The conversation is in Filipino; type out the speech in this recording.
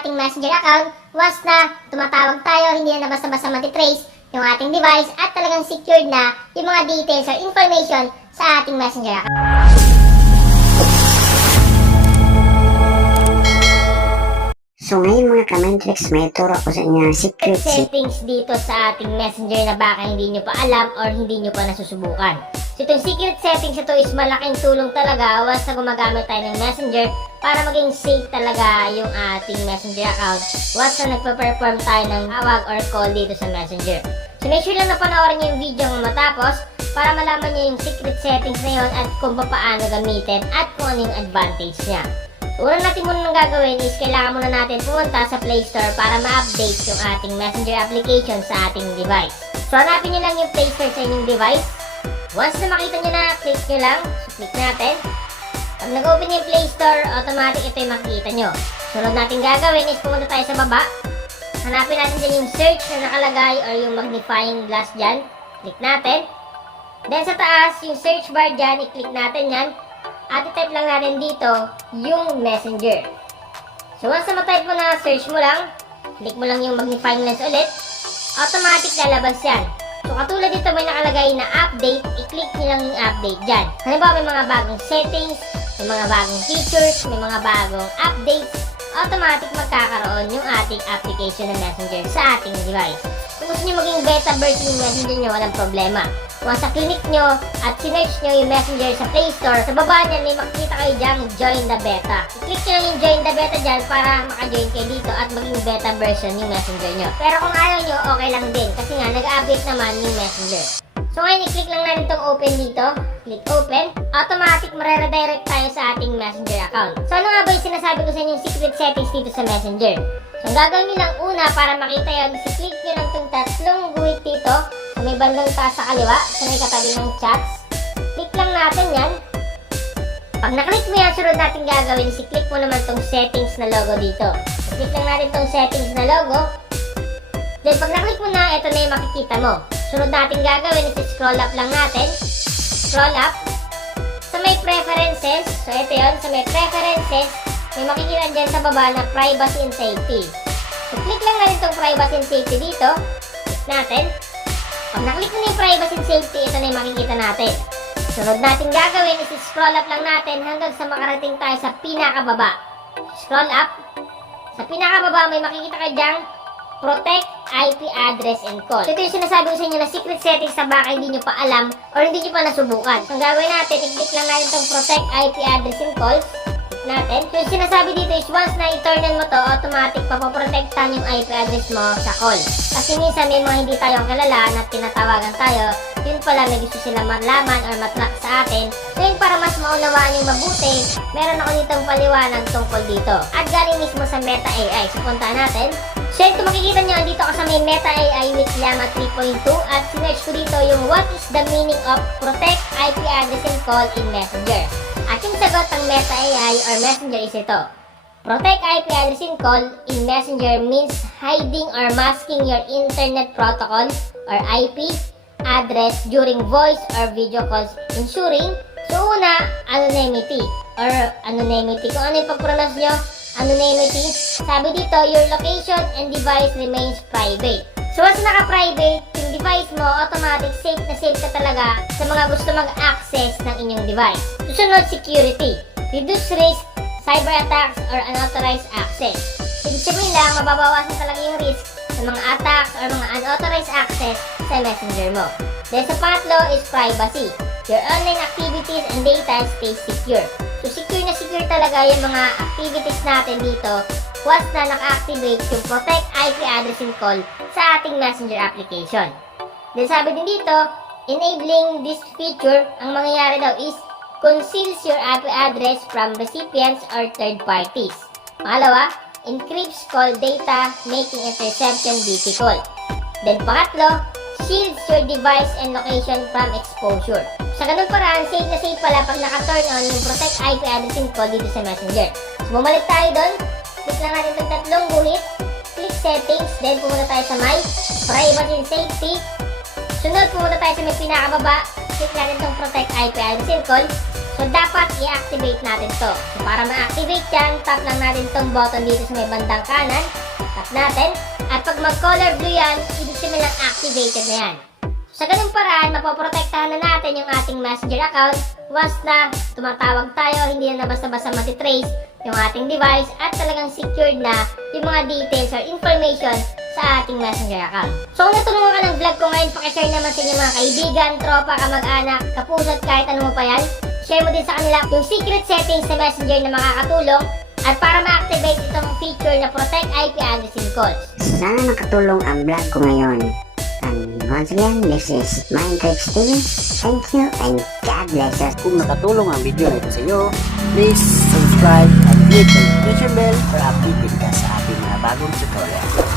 ating Messenger account once na tumatawag tayo, hindi na basta-basta matitrace yung ating device at talagang secured na yung mga details or information sa ating Messenger account. So ngayon mga ka-Mindtricks, may turo ako sa inyo ng secret Settings dito sa ating Messenger na baka hindi nyo pa alam or hindi nyo pa nasusubukan. So itong secret settings ito is malaking tulong talaga once na gumagamit tayo ng Messenger para maging safe talaga yung ating Messenger account once na nagpa-perform tayo ng tawag or call dito sa Messenger. So make sure lang na panoorin nyo yung video ng matapos para malaman nyo yung secret settings na yun at kung paano gamitin at kung ano yung advantage niya. Una natin muna nang gagawin is kailangan muna natin pumunta sa Play Store para ma-update yung ating Messenger application sa ating device. So hanapin nyo lang yung Play Store sa inyong device. Once na makita nyo na, click nyo lang. So click natin. Pag nag-open yung Play Store, automatic ito yung makikita nyo. Sunod natin gagawin is pumunta tayo sa baba. Hanapin natin dyan yung search na nakalagay or yung magnifying glass dyan. Click natin. Then sa taas, yung search bar dyan, i-click natin yan. At i-type lang natin dito yung Messenger. So once na ma-type mo na, search mo lang, click mo lang yung magnifying lens ulit, automatic lalabas yan. So katulad dito may nakalagay na update, i-click nyo lang yung update dyan. Halimbawa may mga bagong settings, may mga bagong features, may mga bagong updates, automatic magkakaroon yung ating application ng Messenger sa ating device. Kung gusto nyo maging beta version yung Messenger nyo, walang problema. Kung sa clinic nyo at sinerch nyo yung Messenger sa Play Store, sa baba niyan may makikita kayo dyan, join the beta. I-click nyo lang yung join the beta dyan para maka-join kayo dito at maging beta version yung Messenger nyo. Pero kung ayaw nyo, okay lang din kasi nga nag-update naman yung Messenger. So ngayon i-click lang natin itong open dito. Click open. Automatic mare-redirect tayo sa ating Messenger account. So ano nga ba yung sinasabi ko sa inyo yung secret settings dito sa Messenger? So ang gagawin nyo lang una para makita yun, i-click nyo lang itong tatlong guhit dito sa may bandang taas sa kaliwa, sa may katabi ng chats. Click lang natin yan. Pag na-click mo yan, sunod natin gagawin is i-click mo naman itong settings na logo dito. Click lang natin itong settings na logo. Then pag na-click mo na, ito na yung makikita mo. Sunod natin gagawin is scroll up lang natin. Scroll up. Sa may preferences, so ito yun, sa may preferences, may makikita dyan sa baba na privacy and safety. So click lang natin itong privacy and safety dito. Click natin. Pag na-click mo na yung privacy and safety, ito na yung makikita natin. Sunod natin gagawin is scroll up lang natin hanggang sa makarating tayo sa pinakababa. Scroll up. Sa pinakababa, may makikita ka dyan protect IP address and call. So ito yung sinasabi ko sa inyo na secret settings sa baka hindi nyo pa alam or hindi nyo pa nasubukan. Ang gagawin natin, i-click lang natin itong protect IP address and calls. Click natin. So yung sinasabi dito is once na i-turn mo to, automatic papoprotektan yung IP address mo sa call. Kasi minsan may mga hindi tayong kilala na tinatawagan tayo, yun pala may gusto sila malaman or matrack sa atin. So yun para mas maunawaan yung mabuti, meron ako ditong paliwanag tungkol dito. At galing mismo sa Meta AI. So punta natin. So ito makikita nyo, dito ako sa may Meta AI with Llama 3.2 at sinerch ko dito yung what is the meaning of protect IP address and call in Messenger. At yung sagot ng Meta AI or Messenger is ito. Protect IP address and call in Messenger means hiding or masking your internet protocol or IP address during voice or video calls, ensuring, so una, anonymity or anonymity. Kung ano yung pag-pronounce nyo, anonymity. Sabi dito, your location and device remains private. So once naka-private yung device mo, automatic safe na safe ka talaga sa mga gusto mag-access ng inyong device. Susunod, security. Reduce risk, cyber attacks, or unauthorized access. Ibig sabihin lang, mababawasan talaga yung risk sa mga attacks or mga unauthorized access sa Messenger mo. Then sa pangatlo is privacy. Your online activities and data stay secure. So secure na secure talaga yung mga activities natin dito once na naka-activate yung protect IP address and call sa ating Messenger application. Then sabi din dito, enabling this feature, ang mangyayari daw is conceals your IP address from recipients or third parties. Pangalawa, encrypts call data, making interception difficult. Then pangatlo, shields your device and location from exposure. Sa ganung paraan, safe na safe pala pag naka-turn on yung protect IP address and call dito sa Messenger. So bumalik tayo doon, click lang natin itong tatlong guhit, click settings, then pumunta tayo sa my privacy and safety. Sunod, pumunta tayo sa may pinakababa, i-click natin itong Protect IP Address and Calls. So, dapat i-activate natin to. So, para ma-activate yan, tap lang natin itong button dito sa may bandang kanan. Tap natin. At pag mag-color blue yan, ibig sabihin lang activated na yan. Sa ganung paraan, mapoprotektahan na natin yung ating messenger account once na tumatawag tayo, hindi na basta-basta matitrace yung ating device at talagang secured na yung mga details or information sa ating messenger account. So kung natulungan ka ng vlog ko ngayon, pakishare naman sa inyong mga kaibigan, tropa, kamag-anak, kapuso at kahit ano mo pa yan. Share mo din sa kanila yung secret settings sa messenger na makakatulong at para ma-activate itong feature na Protect IP Address and Calls. Sana nakatulong ang vlog ko ngayon. And once again, this is Mindtricks TV. Thank you and God bless us. Kung nakatulong ang video na ito sa iyo, please subscribe and click the notification bell para updated ka sa ating mga bagong tutorial.